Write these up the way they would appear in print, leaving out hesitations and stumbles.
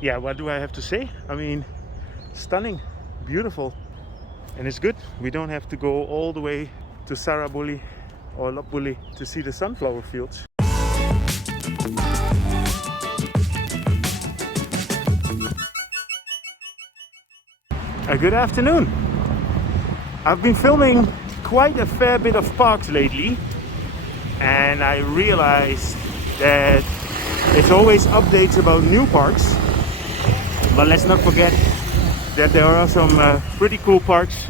Yeah, what do I have to say? I mean, stunning, beautiful, and it's good. We don't have to go all the way to Sarabuli or Lopbuli to see the sunflower fields. A good afternoon. I've been filming quite a fair bit of parks lately, and I realized that there's always updates about new parks, but let's not forget that there are some pretty cool parks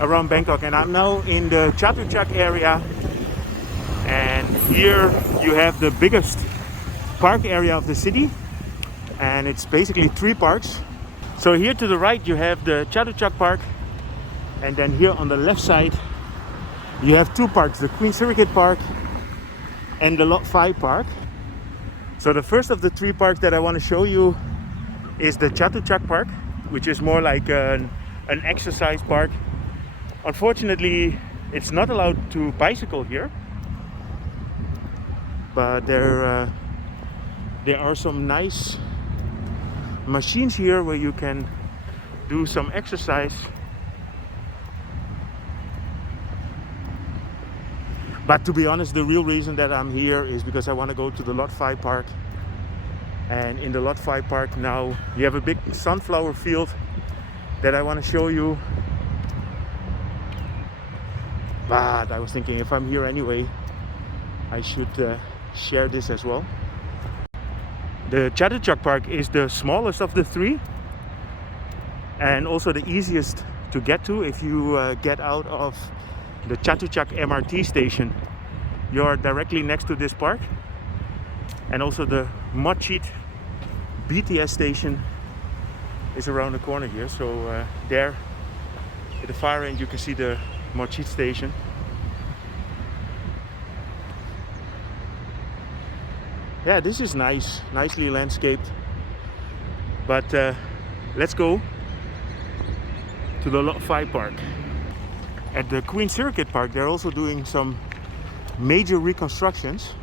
around Bangkok. And I'm now in the Chatuchak area, and here you have the biggest park area of the city, and it's basically 3 parks. So here to the right you have the Chatuchak Park, and then here on the left side you have 2 parks, the Sirikit Park and the Rot Fai Park. So the first of the 3 parks that I want to show you is the Chatuchak Park, which is more like an exercise park. Unfortunately, it's not allowed to bicycle here, but there are some nice machines here where you can do some exercise. But to be honest, the real reason that I'm here is because I want to go to the Rot Fai Park. And in the Rot Fai Park now you have a big sunflower field that I want to show you. But I was thinking, if I'm here anyway, I should share this as well. The Chatuchak Park is the smallest of the 3 and also the easiest to get to. If you get out of the Chatuchak MRT station, you're directly next to this park. And also the Mo Chit BTS station is around the corner here. So there at the far end you can see the Mo Chit station. Yeah, this is nice, nicely landscaped. But let's go to the Rot Fai Park. At the Sirikit Park they're also doing some major reconstructions.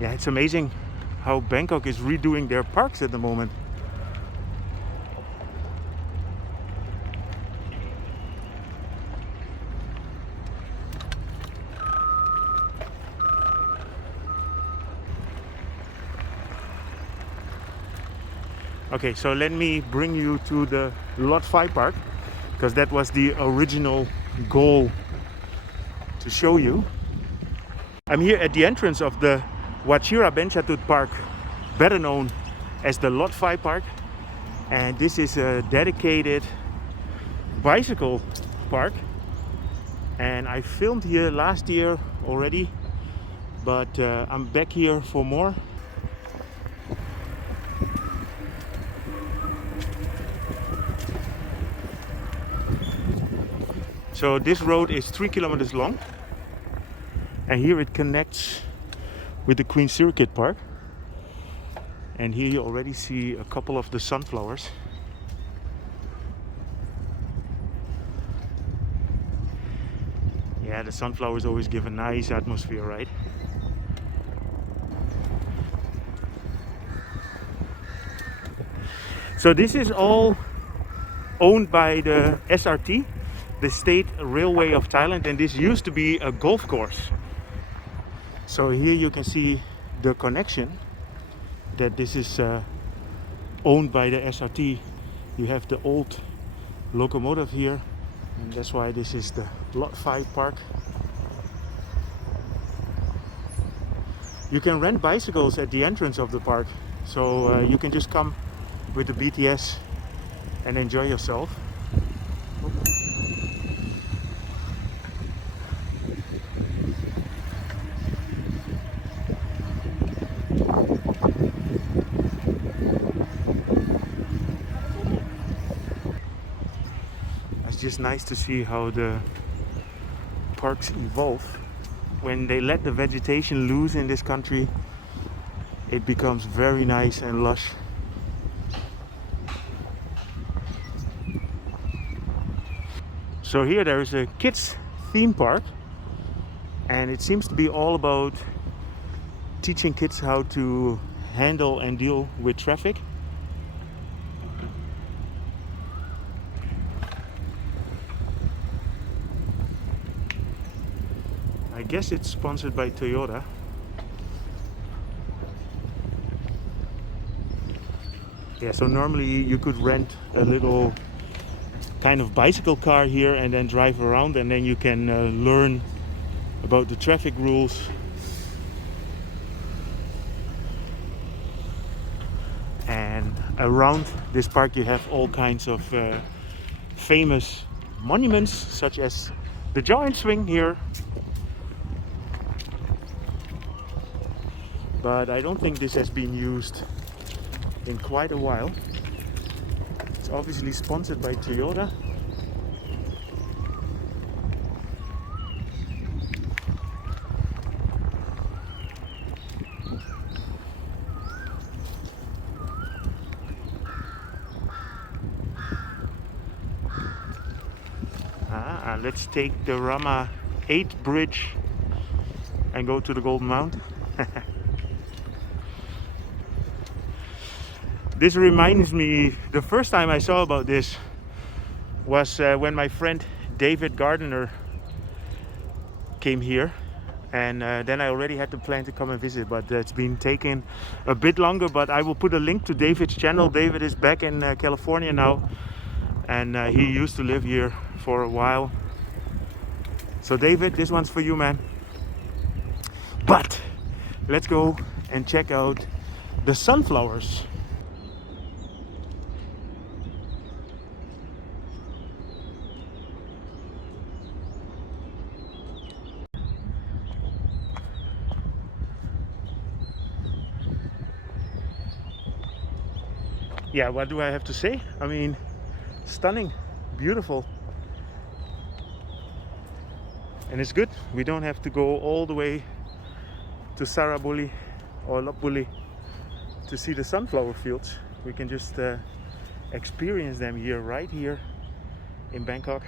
Yeah, it's amazing how Bangkok is redoing their parks at the moment. Okay, so let me bring you to the Rot Fai Park, because that was the original goal to show you. I'm here at the entrance of the Wachirabenchathat Park, better known as the Rot Fai Park, and this is a dedicated bicycle park. And I filmed here last year already, but I'm back here for more. So this road is 3 kilometers long, and here it connects with the Sirikit Park. And here you already see a couple of the sunflowers. Yeah, the sunflowers always give a nice atmosphere, right? So this is all owned by the SRT, the State Railway of Thailand, and this used to be a golf course. So here you can see the connection, that this is owned by the SRT. You have the old locomotive here, and that's why this is the Rot Fai Park. You can rent bicycles at the entrance of the park, so you can just come with the BTS and enjoy yourself. It's just nice to see how the parks evolve. When they let the vegetation loose in this country, it becomes very nice and lush. So here there is a kids theme park, and it seems to be all about teaching kids how to handle and deal with traffic. I guess it's sponsored by Toyota. Yeah, so normally you could rent a little kind of bicycle car here and then drive around, and then you can learn about the traffic rules. And around this park you have all kinds of famous monuments, such as the giant swing here. But I don't think this has been used in quite a while. It's obviously sponsored by Toyota. Let's take the Rama 8 bridge and go to the Golden Mount. This reminds me, the first time I saw about this was when my friend David Gardner came here, and then I already had the plan to come and visit, but it's been taking a bit longer. But I will put a link to David's channel. David is back in California now, and he used to live here for a while. So David, this one's for you, man. But let's go and check out the sunflowers. Yeah, what do I have to say? I mean, stunning, beautiful. And it's good, we don't have to go all the way to Sarabuli or Lopbuli to see the sunflower fields. We can just experience them here, right here in Bangkok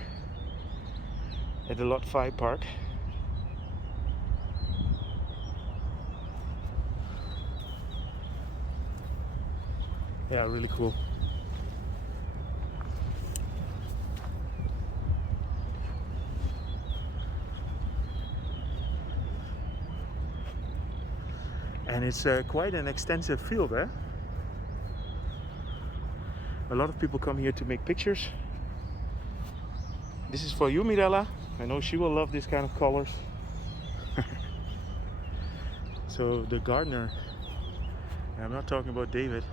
at the Rot Fai Park. Yeah, really cool. And it's quite an extensive field, eh? A lot of people come here to make pictures. This is for you, Mirella. I know she will love this kind of colors. So the gardener, I'm not talking about David,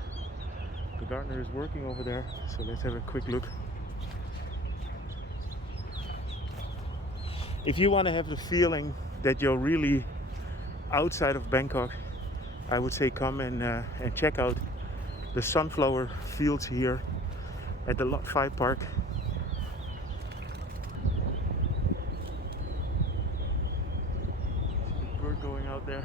the gardener is working over there, so let's have a quick look. If you want to have the feeling that you're really outside of Bangkok, I would say come and check out the sunflower fields here at the Rot Fai Park. Bird going out there.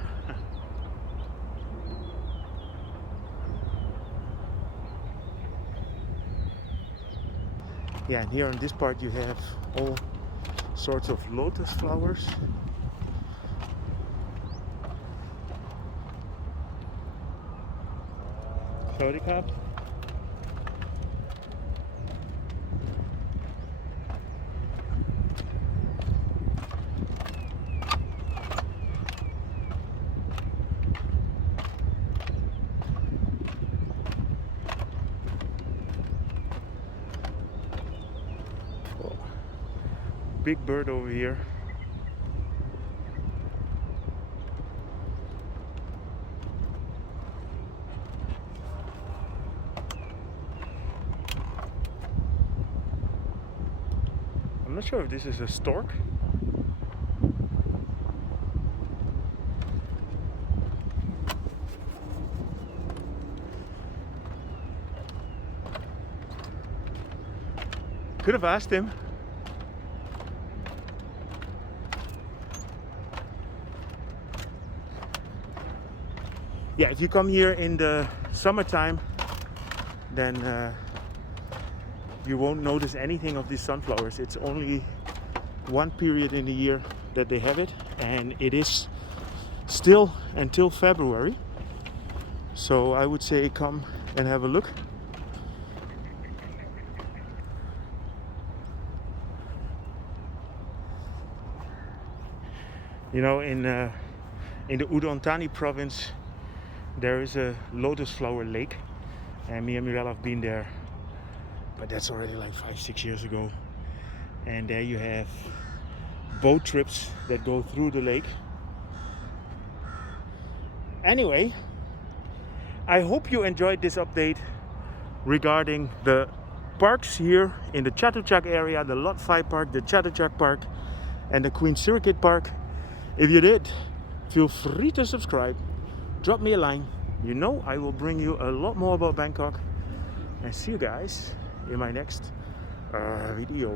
Yeah, and here on this part you have all sorts of lotus flowers. Sirikit. Oh, big bird over here. I'm not sure if this is a stork. Could have asked him. Yeah, if you come here in the summertime, then you won't notice anything of these sunflowers. It's only one period in the year that they have it, and it is still until February. So I would say come and have a look. You know, in the Udon Thani province, there is a Lotus Flower Lake, and me and Mirella have been there, but that's already like 5-6 years ago. And there you have boat trips that go through the lake. Anyway, I hope you enjoyed this update regarding the parks here in the Chatuchak area, the Rot Fai Park, the Chatuchak Park, and the Queen Sirikit Park. If you did, feel free to subscribe, drop me a line. You know I will bring you a lot more about Bangkok. And see you guys in my next video.